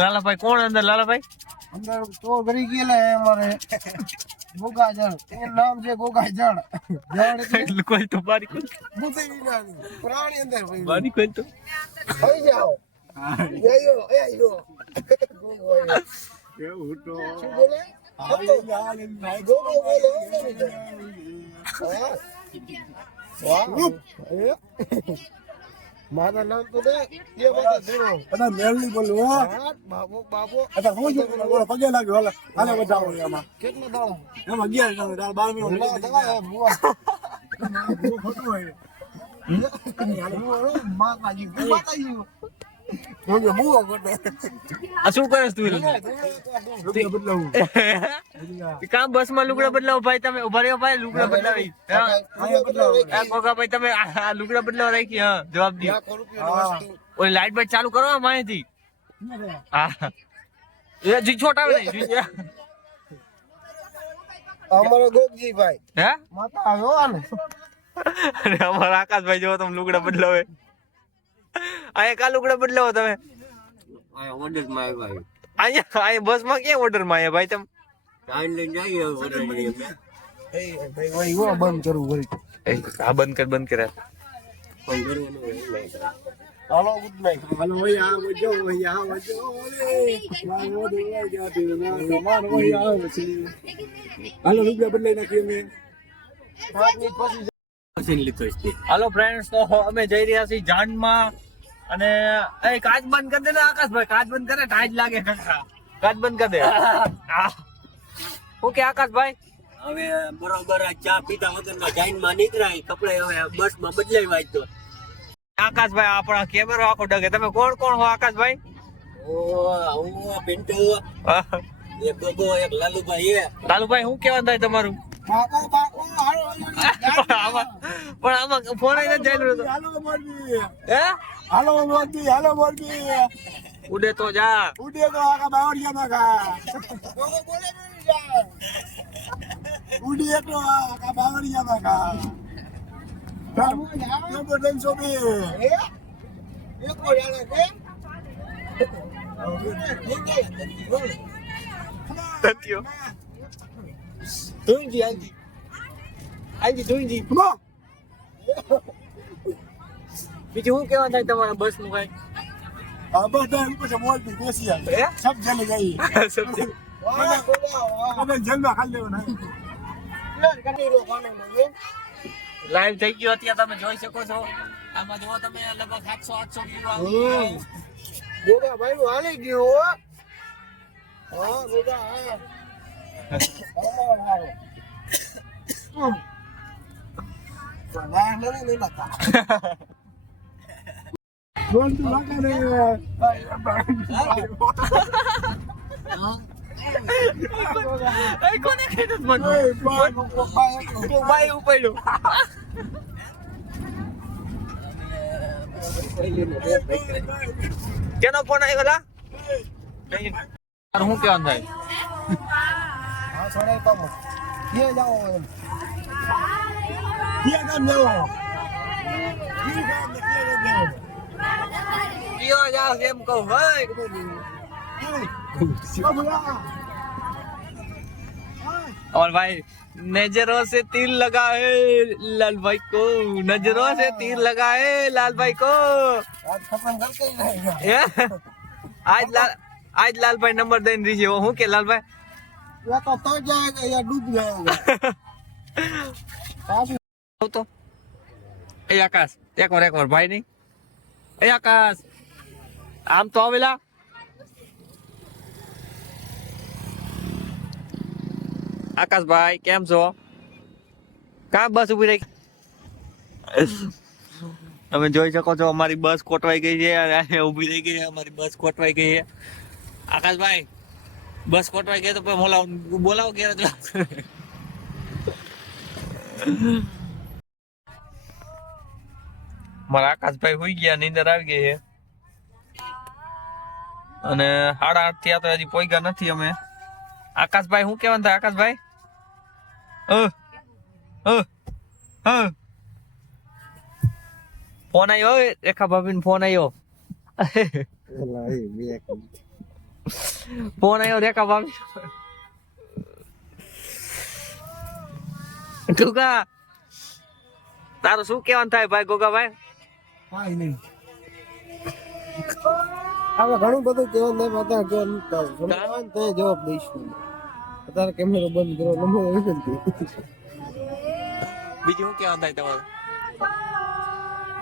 લાલાભાઈ કોણ અંદર? લાલાભાઈ અંદર તો ગરી ગયેલા અમારે ગોગા જળ, એનું નામ છે ગોગા જળ. જળ કોઈ તો બારી કોઈ પ્રાણી અંદર બારી કોઈ તો થઈ જાઓ. આયો આયો એવું તો શું બોલે? ગોગો બોલે. મારા નામ તો દે એ બધા દેવો. બધા મેલની બોલો બાબો બાબો અતા હું જો બોલો પગે લાગ્યો હાલે હાલે બતાવો એમાં કેટલો દાડો એમાં 11 દાળ 12 મિનિટ દવા બુઆ ખોટું હોય માતાજી હું કે મુઓ કોટે આ શું કરે તું? રૂપિયા બદલાવું કામ બસ માં લુગડા બદલાવો ભાઈ. તમે ઉભા રહ્યો ભાઈ, લુગડા બદલાવી. ગોગા ભાઈ તમે આ લુગડા બદલાવા રાખી. હા જવાબ દો. ઓલી લાઈટ બાઈટ ચાલુ કરો માહિતી. હા એ જી છોટા નહીં. અમારો ગોગજી ભાઈ હે માતા આવ્યો આને અરે અમારા આકાશભાઈ જો તમે લુગડા બદલાવે. અહીંયા કા લુગડા બદલાવો તમે? અહીંયા બસ માં ક્યાં ઓર્ડર માં આવ્યા ભાઈ? તમે ભાઈ ભાઈ હું બંધ કરું વળી. આ બંધ કર હાલો ગુડ નાઈટ. હાલો ભાઈ આ વજો ભાઈ આ વજો મારો દેવા જાતી ના સમાન ભાઈ આવે છે હાલો રૂપિયા બદલાઈ નાખીએ મે 5 મિનિટ પછી હાલો ફ્રેન્ડ્સ, તો અમે જઈ રહ્યા છીએ જાનમાં. અને એ કાચ બંધ કરી દે ને આકાશભાઈ, કાચ બંધ કરે ટાઈટ લાગે. કાચ બંધ કરી દે. ઓકે આકાશભાઈ, હવે બરોબર ચા પીતા વગર જાઈનમાં નીકળાય કપડે હવે બસ માં બદલાઈ વાય તો આકાશભાઈ આપણા કેમેરો આખો ડગે. તમે કોણ કોણ હો આકાશભાઈ? ઓ હું પિન્ટુ એક ગોગો એક લાલુભાઈ એ લાલુભાઈ શું કેવા થાય તમારું? બાપો બાપો હાલો પણ આમાં ફોન આવી જાય હાલો મોરબી હે હાલો મોરબી ઉડે તો જા. ઉડે તો આકા બાવળિયા માં કા ગોગો બોલે નહીં જા. ઉડે તો આકા બાવળિયા માં કા બાબુ જા. નંબર 320 એ એક ઓળાને કે તત્યો ધોઈજી આજી ધોઈજી. બીજું શું કેવા થાય તમારા બસ નું કઈ? આ બધા પછી મોરબી બેસી આવે હે સબ જને ગઈ સમજી. વાહ બોલા બધા જન્મ ખાલી લેવાના પ્લાન કરી લો કોને મને લાઈવ થઈ ગયો અત્યારે તમે જોઈ શકો છો. આમાં જો તમે લગભગ 700-800 વ્યૂ આવી. ગોગા ભાઈ નું હાલી ગયું હો. હા ગોગા હા કોણ તું લાગે ને કોને કીધું મને? ભાઈ ઉપાડ્યો. કેનો ફોન આવ્યો લા? શું કેવાનું થાય? હા સોને પામો કે જાઓ એમ ક્યાં કામ જાવ કયો જાવ એમ કહું ભાઈ. और भाई नजरों से तीर लगा है लाल भाई को, नजरों से तीर लगा है लाल भाई को. આજ ખપન કરતે ही रहेगा. आज लाल भाई नंबर दे दीजिए. वो हूँ के लाल भाई या तो जाएगा या डूब जाएगा. तो ए आकाश एक और भाई नहीं ए आकाश आम तो आवेला. આકાશભાઈ કેમ છો? કા બસ ઉભી રહી? તમે જોઈ શકો છો અમારી બસ કોટવાઈ ગઈ છે. ઉભી રહી ગઈ છે અમારી બસ કોટવાઈ ગઈ છે. આકાશભાઈ બસ કોટવાઈ ગઈ તો બોલાવો ક્યારે? મારા આકાશભાઈ હોઈ ગયા, નીંદર આવી ગઈ છે. અને 8:30 થયા તો હજી પોઈગા નથી અમે. આકાશભાઈ શું કેવાનું થાય આકાશભાઈ? ફોન આવ્યો રેખા ભાભી નો ફોન આવ્યો. ફોન આવ્યો રેખા ભાભી ગોગા તારું શું કહેવાનું થાય ભાઈ ગોગાભાઈ? કાંઈ નહીં. હવે ઘણું બધું કહેવાનું થાય પણ અત્યારે કહેવાનું તો જવાબ દઈશું. અત્યારે કેમેરો બંધ કરો નંબર વિનંતી. બીજું શું કહેવાનું થાય તમારું?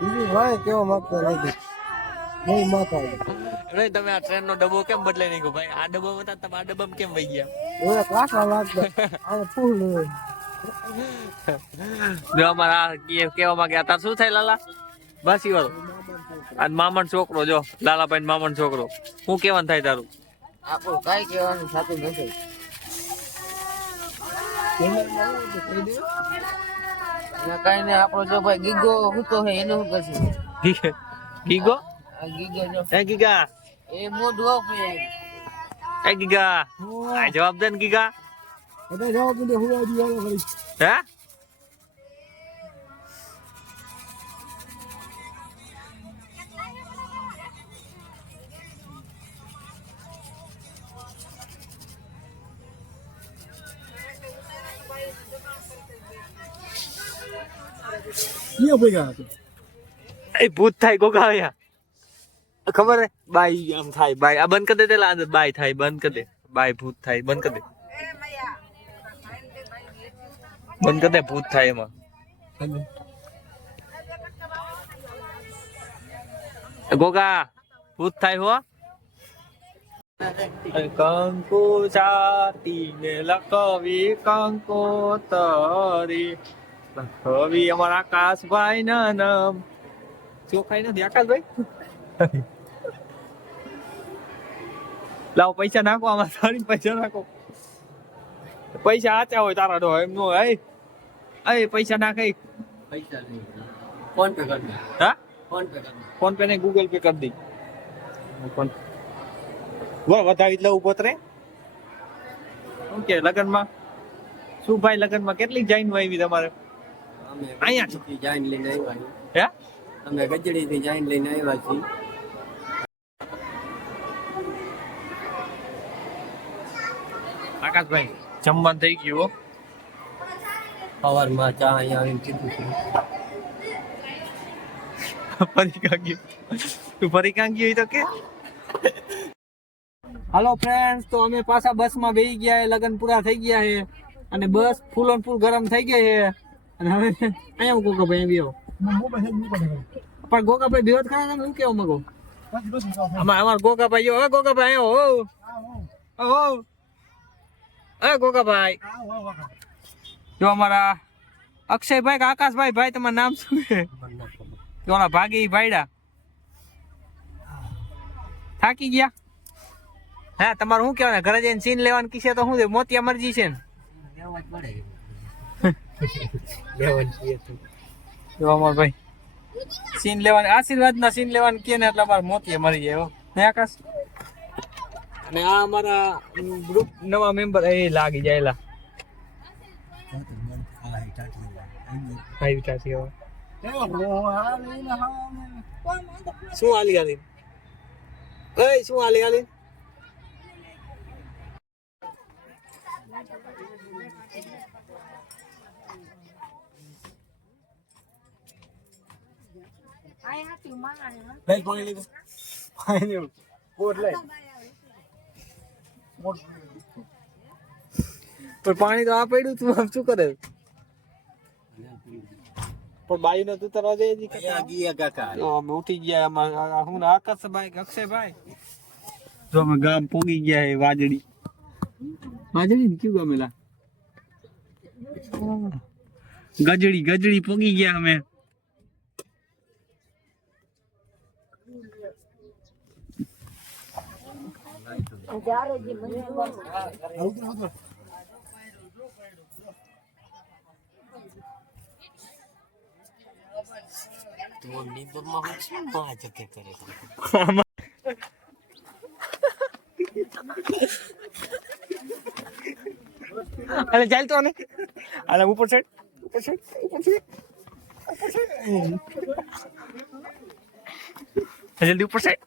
બીજું ભાઈ કેવા માંગતા નથી. નહીં માથા નહીં તમે આ ટ્રેન નો ડબ્બો કેમ બદલાઈ નાખ્યો ભાઈ? આ ડબ્બો હતા તમે આ ડબ્બામાં કેમ વહી ગયા? એવા કાંઠા લાગતા આ ફૂલ જો અમારા કેવા માંગ્યા તાર શું થાય લાલા? બસ ઈ વાળો આ મામણ છોકરો જો લાલાભાઈ મામણ છોકરો શું કેવાનું થાય તારું? આપણું કાંઈ કહેવાનું થતું નથી. કાંઈ નહીં આપણો જો ભાઈ ગીગો હૂતો હે એનું શું કરશું? ગીગો આ ગીગો જો એ ગીગા એ મોઢું ઓફ હે. એ ગીગા આ જવાબ દે ને ગીગા. બધા જવાબ દે હું આવી વાળો કરી. હે ક્યાં ભેગા હતા? એ ભૂત થાય ગોગા આયા ખબર હે બાઈ આમ થાય બાઈ આ બંધ કરી દે તેલા અંદર બાઈ થાય બંધ કરી દે બાઈ ભૂત થાય બંધ કરી દે બંધ કરી દે ભૂત થાય એમાં ગોગા ભૂત થાય હો કંકુ ચાતી ને લકવી કંકોતરી લકવી અમારા આકાશભાઈ ના નામ ચોખાઈ નથી આકાશભાઈ લાવો પૈસા નાખો આમાં સારી પૈસા નાખો પૈસા આચા હોય તારા ડો એમ નો એ પૈસા નાખે પૈસા નહીં. ફોન પે કરી દે. હા ફોન પે કરી દે. ફોન પે ને ગૂગલ પે કરી દઈ વધાવી લઉં ઉભો રે શું કે લગનમાં શું ભાઈ લગનમાં કેટલી જાઈન આવી તમારે અમે અહીંયા ગજડીથી જાઈન લઈને આવ્યા છીએ. હે અમે ગજડીથી જાઈન લઈને આવ્યા છીએ. આકાશભાઈ જમવાનું થઈ ગયું હો સવારમાં ચા અહીંયા આવીને કીધું છે. ફરી કાં ગયું તું ફરી કાં ગયું તો કે હાલો ફ્રેન્ડ્સ તો અમે પાછા બસમાં બેસી ગયા છે લગન પૂરા થઈ ગયા છે અને બસ ફૂલ ઓન ફૂલ ગરમ થઈ ગઈ છે અને હવે અહીંયા ગોગાભાઈ બેહો પણ ગોગાભાઈ બેહો ખરા તમે શું કેવા માંગો અમારા ગોગાભાઈ જો હવે ગોગાભાઈ આવ્યો હો એ ગોગાભાઈ જો અમારા અક્ષયભાઈ કે આકાશભાઈ ભાઈ તમારું નામ શું છે ઓલા ભાગી ભાઈડા થાકી ગયા હા તમારું શું કહેવાય ઘરે જઈને સીન લેવાનું કીશે તો શું છે મોતિયા મરજી છે ને લેવા જ પડે. જો અમાર ભાઈ સીન લેવાની આશીર્વાદ ના સીન લેવાનું કે ને એટલે અમારે મોતિયા મરી જાય હે આકાશ અને આ અમારા ગ્રુપ નવા મેમ્બર એ લાગી જાયલા ભાઈ ચાચી હવે શું હાલી હાલી એ શું હાલી હાલી લઈ પાણી લીધું. પાણી કોટ લઈ. પણ પાણી તો આ પડ્યું તું આમ શું કરે પણ બાઈ નો તું તરવા જઈ અહીંયા ગયા કાકા. અમે ઉઠી ગયા આમાં હું આકાશભાઈ અક્ષયભાઈ જો અમે ગામ પોગી ગયા એ વાજડી વાજડી કયું ગામેલા ગજડી પોગી ગયા અમે તો નીંદરમાં હું છે માં જકે કરે. અરે ચાલ તો ને અરે ઉપર સાઈડ જલ્દી ઉપર સાઈડ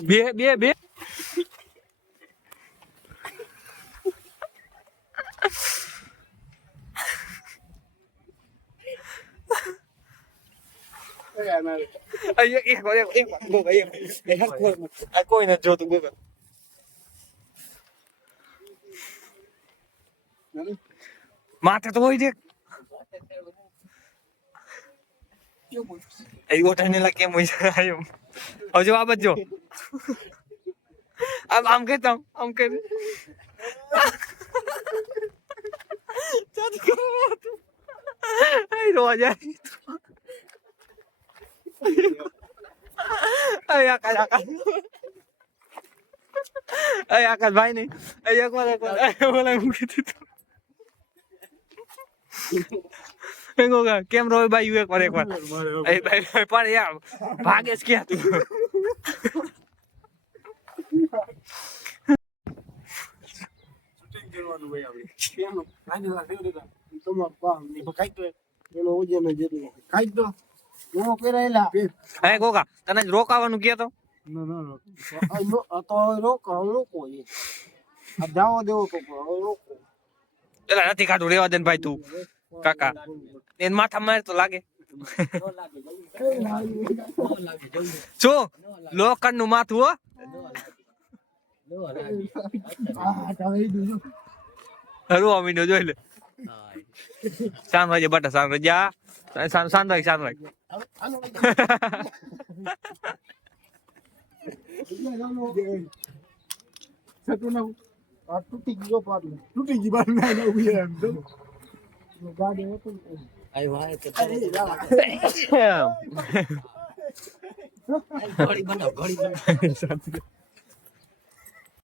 બે બે બે કોઈ નથી જોતું ગોગા માથે તો હોય છે એ ઓટાને લા કેમ હોય છે આયો હજુ આ બજો આમ કહેતા આમ કે ચાલ કરો તું આઈ રોજ આઈ આકાશ ભાઈ નહીં એક વાર બોલા મૂકી દીધું કેમ રોય ભાઈ એક વાર એ ભાઈ પણ યાર ભાગે જ ક્યાં તું શૂટિંગ કરવાનું હોય આપણે કેમ આની વાત થઈ દીધા તમાર પા ની કાઈ તો એનો ઓજે જેટલો કાઈ તો નો કરેલા હે ગોગા તને જ રોકાવાનું કે તો ના તો રોકો એ આ જાવો દેવો તો રોકો એલા નથી કાઢું રેવા દે ને ભાઈ તું કાકા એને માથા માર તો લાગે જો લોખંડ નું માથું હો હરવા મીનો જોઈ લે શાન વાજે બટા શાન રજા શાન રાખ તૂટી ગયો પાટલો તૂટી ગઈ બાર ના ઉભી એમ તો ગાડી હતો આઈ વાય કે ઘડી બનાવ